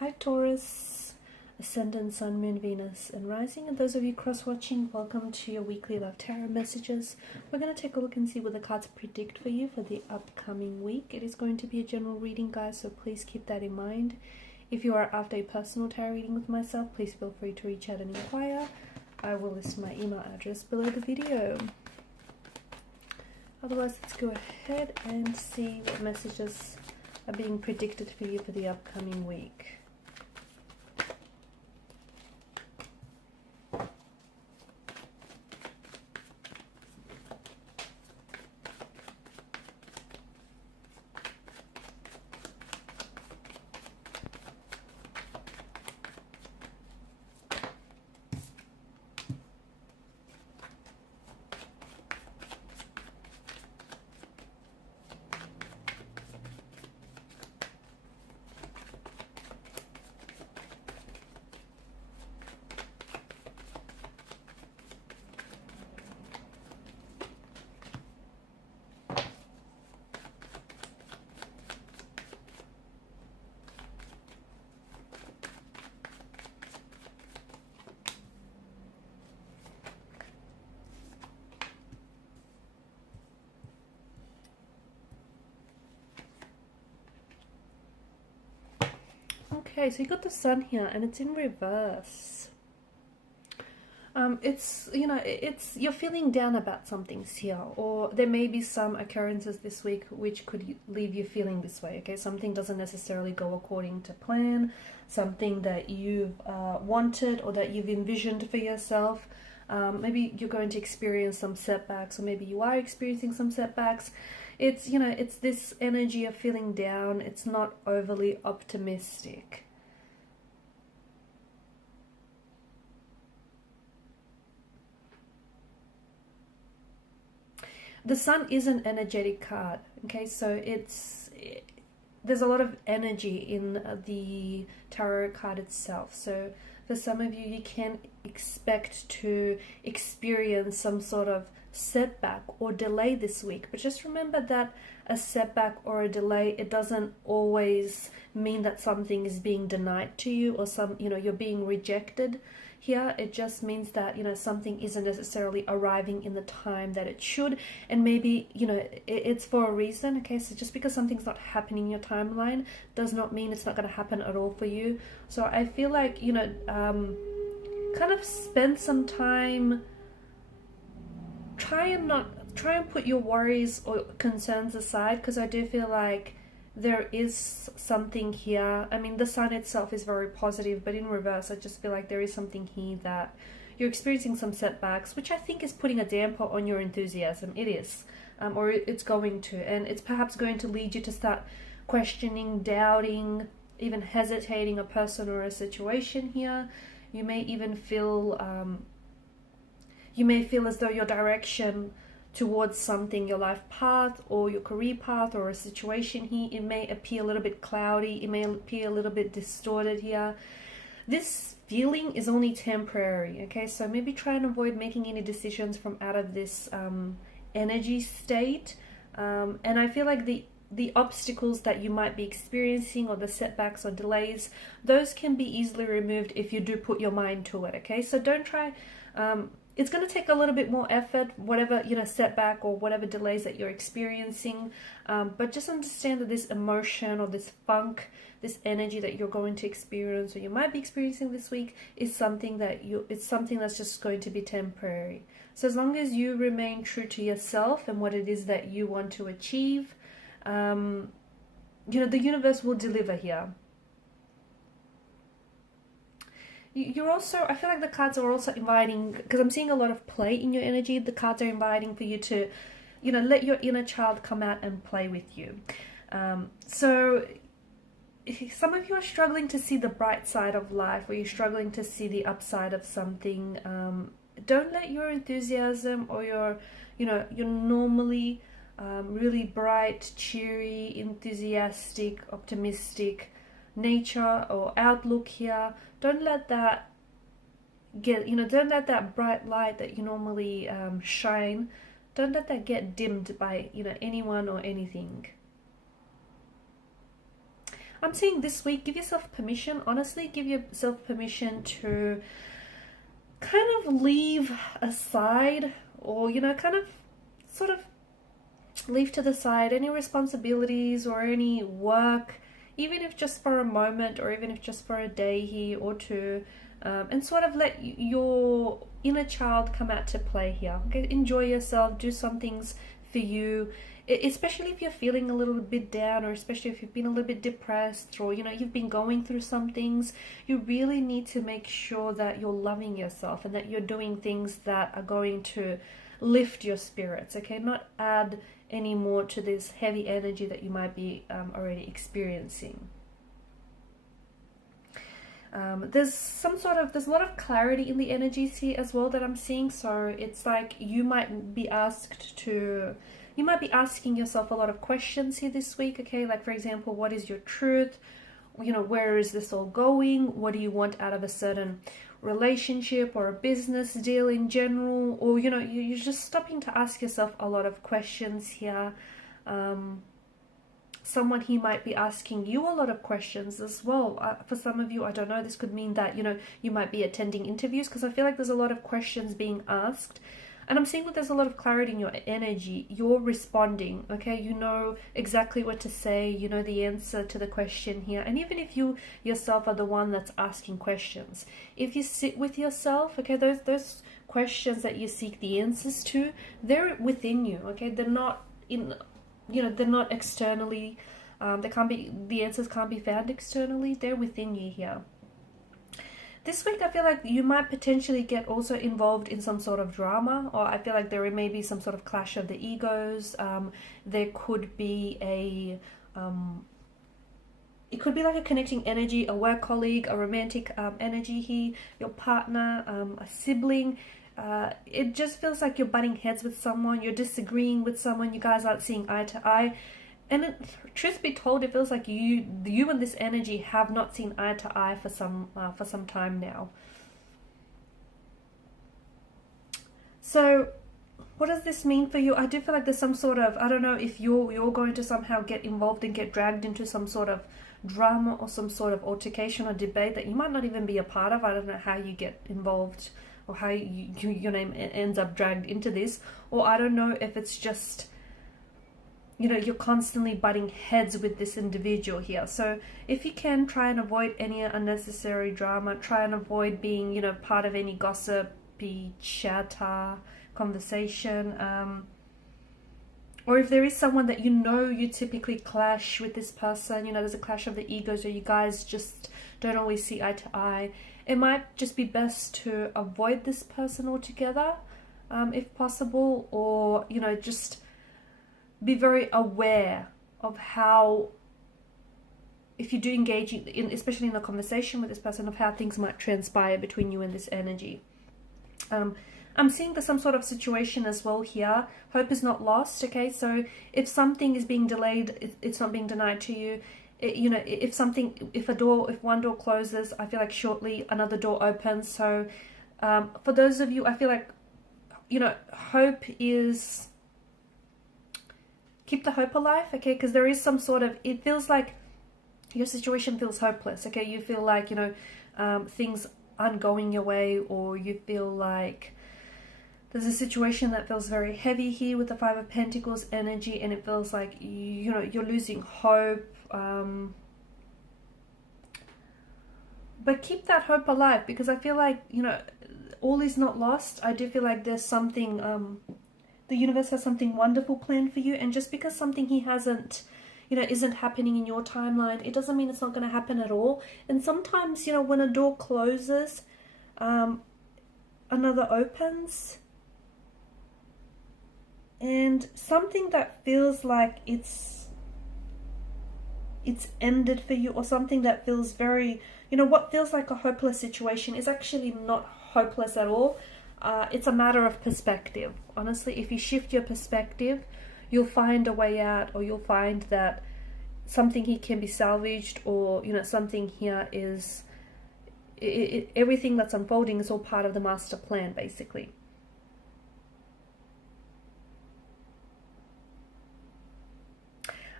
Hi Taurus, Ascendant, Sun, Moon, Venus, and Rising. And those of you cross-watching, welcome to your weekly Love Tarot messages. We're going to take a look and see what the cards predict for you for the upcoming week. It is going to be a general reading, guys, so please keep that in mind. If you are after a personal tarot reading with myself, please feel free to reach out and inquire. I will list my email address below the video. Otherwise, let's go ahead and see what messages are being predicted for you for the upcoming week. Okay, so you got the Sun here, and it's in reverse. It's, it's you're feeling down about some things here, or there may be some occurrences this week which could leave you feeling this way. Okay, something doesn't necessarily go according to plan, something that you've wanted or that you've envisioned for yourself. Maybe you're going to experience some setbacks, or maybe you are experiencing some setbacks. It's, it's this energy of feeling down. It's not overly optimistic. The Sun is an energetic card, okay, so there's a lot of energy in the tarot card itself. So for some of you, you can expect to experience some sort of setback or delay this week, but just remember that a setback or a delay, it doesn't always mean that something is being denied to you, or you're being rejected. Here, it just means that, something isn't necessarily arriving in the time that it should, and maybe, it's for a reason, okay? So just because something's not happening in your timeline does not mean it's not going to happen at all for you. So I feel like, kind of spend some time, try and put your worries or concerns aside, because I do feel like there is something here. I mean, the Sun itself is very positive, but in reverse, I just feel like there is something here that you're experiencing some setbacks, which I think is putting a damper on your enthusiasm. It is, or it's going to, and it's perhaps going to lead you to start questioning, doubting, even hesitating a person or a situation here. You may even feel, as though your direction towards something, your life path or your career path or a situation here, it may appear a little bit cloudy, it may appear a little bit distorted here. This feeling is only temporary, okay? So maybe try and avoid making any decisions from out of this energy state. And I feel like the obstacles that you might be experiencing, or the setbacks or delays, those can be easily removed if you do put your mind to it, okay? So don't try... it's going to take a little bit more effort, whatever, setback or whatever delays that you're experiencing. But just understand that this emotion or this funk, this energy that you're going to experience or you might be experiencing this week is something it's something that's just going to be temporary. So as long as you remain true to yourself and what it is that you want to achieve, the universe will deliver here. You're also, I feel like the cards are also inviting, because I'm seeing a lot of play in your energy. The cards are inviting for you to, let your inner child come out and play with you. So some of you are struggling to see the bright side of life, or you're struggling to see the upside of something. Don't let your enthusiasm or your normally really bright, cheery, enthusiastic, optimistic nature or outlook here, don't let that don't let that bright light that you normally shine, don't let that get dimmed by anyone or anything. I'm seeing this week, give yourself permission, honestly, give yourself permission to kind of leave aside, or, you know, kind of sort of leave to the side any responsibilities or any work, even if just for a moment, or even if just for a day here or two, and sort of let your inner child come out to play here. Okay? Enjoy yourself, do some things for you, especially if you're feeling a little bit down, or especially if you've been a little bit depressed, or, you know, you've been going through some things. You really need to make sure that you're loving yourself and that you're doing things that are going to lift your spirits, okay? Not add any more to this heavy energy that you might be already experiencing. There's a lot of clarity in the energies here as well that I'm seeing. So it's like you might be asking yourself a lot of questions here this week, okay? Like, for example, what is your truth? You know, where is this all going? What do you want out of a certain relationship or a business deal in general? Or, you know, you're just stopping to ask yourself a lot of questions here. Someone here might be asking you a lot of questions as well. For some of you, I don't know, this could mean that, you know, you might be attending interviews, because I feel like there's a lot of questions being asked. And I'm seeing that there's a lot of clarity in your energy. You're responding, okay? You know exactly what to say. You know the answer to the question here. And even if you yourself are the one that's asking questions, if you sit with yourself, okay, those questions that you seek the answers to, they're within you, okay? They're not in, you know, they're not externally. The answers can't be found externally. They're within you here. This week, I feel like you might potentially get also involved in some sort of drama, or I feel like there may be some sort of clash of the egos. There could be it could be like a connecting energy, a work colleague, a romantic energy here, your partner, a sibling. It just feels like you're butting heads with someone, you're disagreeing with someone, you guys aren't seeing eye to eye. And truth be told, it feels like you and this energy have not seen eye to eye for some time now. So what does this mean for you? I do feel like there's some sort of, I don't know if you're going to somehow get involved and get dragged into some sort of drama or some sort of altercation or debate that you might not even be a part of. I don't know how you get involved, or how your name ends up dragged into this. Or I don't know if it's just, you know, you're constantly butting heads with this individual here. So if you can, try and avoid any unnecessary drama. Try and avoid being, you know, part of any gossipy chatter conversation. Or if there is someone that you know you typically clash with this person, you know, there's a clash of the egos, or you guys just don't always see eye to eye, it might just be best to avoid this person altogether, if possible. Or, you know, just be very aware of how, if you do engage in, especially in a conversation with this person, of how things might transpire between you and this energy. I'm seeing there's some sort of situation as well here. Hope is not lost, okay? So if something is being delayed, it's not being denied to you. You know, if one door closes, I feel like shortly another door opens. So for those of you, I feel like, you know, hope is, keep the hope alive, okay? Because there is some sort of, it feels like your situation feels hopeless, okay? You feel like, you know, things aren't going your way, or you feel like there's a situation that feels very heavy here with the Five of Pentacles energy, and it feels like, you know, you're losing hope. But keep that hope alive, because I feel like, you know, all is not lost. I do feel like there's something, the universe has something wonderful planned for you. And just because something here hasn't, you know, isn't happening in your timeline, it doesn't mean it's not going to happen at all. And sometimes, you know, when a door closes, another opens. And something that feels like it's ended for you, or something that feels very, you know, what feels like a hopeless situation is actually not hopeless at all. It's a matter of perspective. Honestly, if you shift your perspective, you'll find a way out, or you'll find that something here can be salvaged, or, you know, something here is, everything that's unfolding is all part of the master plan, basically.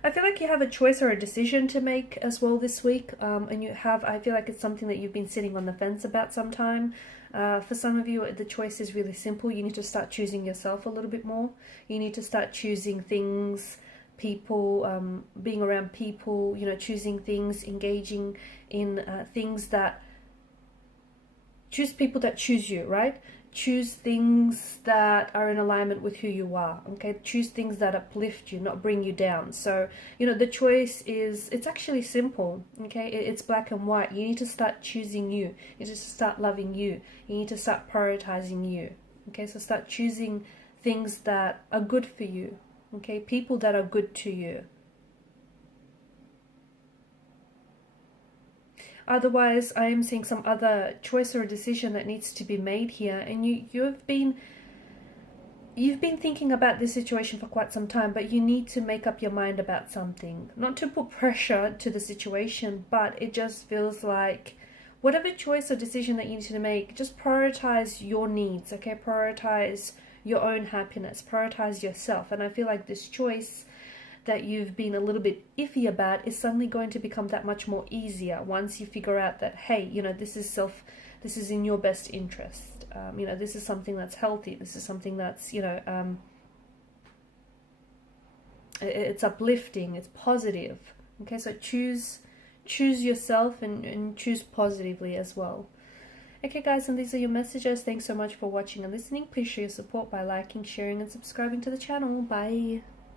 I feel like you have a choice or a decision to make as well this week, and I feel like it's something that you've been sitting on the fence about some time. For some of you, the choice is really simple. You need to start choosing yourself a little bit more. You need to start choosing things, people, being around people, choosing things, engaging in things that choose people that choose you, right? Choose things that are in alignment with who you are, okay? Choose things that uplift you, not bring you down. So, the choice it's actually simple, okay? It's black and white. You need to start choosing you. You need to start loving you. You need to start prioritizing you, okay? So start choosing things that are good for you, okay? People that are good to you. Otherwise, I am seeing some other choice or decision that needs to be made here, and you've been thinking about this situation for quite some time, but you need to make up your mind about something. Not to put pressure to the situation, but it just feels like whatever choice or decision that you need to make, just prioritize your needs, okay? Prioritize your own happiness, prioritize yourself. And I feel like this choice that you've been a little bit iffy about is suddenly going to become that much more easier once you figure out that, hey, this is in your best interest. This is something that's healthy. This is something that's, it's uplifting, it's positive. Okay, so choose yourself and choose positively as well. Okay guys, and these are your messages. Thanks so much for watching and listening. Please show your support by liking, sharing and subscribing to the channel. Bye.